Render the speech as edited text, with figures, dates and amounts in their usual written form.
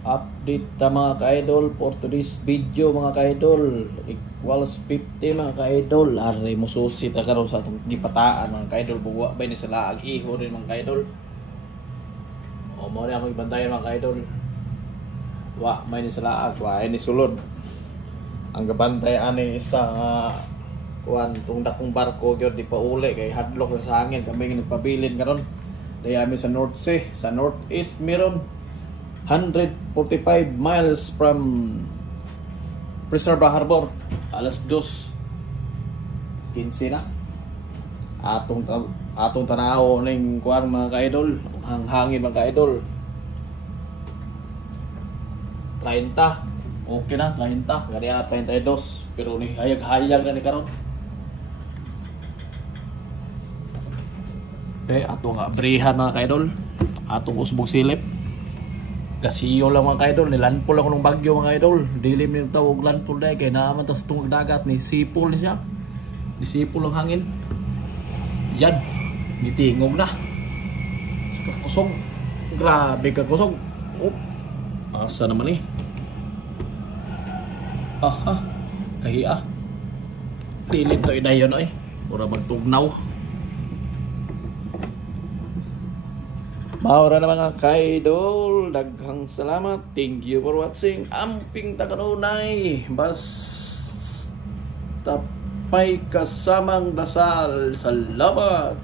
Update ta mga ka-idol for today's video mga ka-idol. Equals 50 mga ka-idol. Ari mo susi ta karon sa atong gipataan mga ka-idol. Buwa ba ni sila ag iho rin mga ka-idol. O mo rin akong ibantayan mga ka-idol. Wa may ni sila ag wa ni sulod. Ang gabantay ani isa kuan tung dakong barko gyud di pa uli kay hadlok sa hangin kami nagpabilin karon. Dayami sa North Sea, sa Northeast meron 145 miles from Reserva Harbor. Alas 2:15 na. Atong tanaw ning kuan mga ka-idol, hangin mga ka-idol. 30. Okay na, 30. Ganyan 32. Pero ni hayag-hayag na ni karon. Atong abrihan mga ka-idol. Atong usbog silip. Kasiyo lang mga ka-idol, nilanpol ako ng bagyo mga ka-idol. Dilim yung tawag lanpol dahil kaya naaman tas tungag dagat, ni sipol ni siya. Ni sipol ang hangin. Yan, nitingog na. Kusog. Grabe ka kusog. Oh, asa naman eh. Kahiya. Dilim to idayon eh. Mura magtugnaw. Maura na mga ka-idol, daghang salamat. Thank you for watching. Amping taganunay. Basta pay kasamang dasal. Salamat.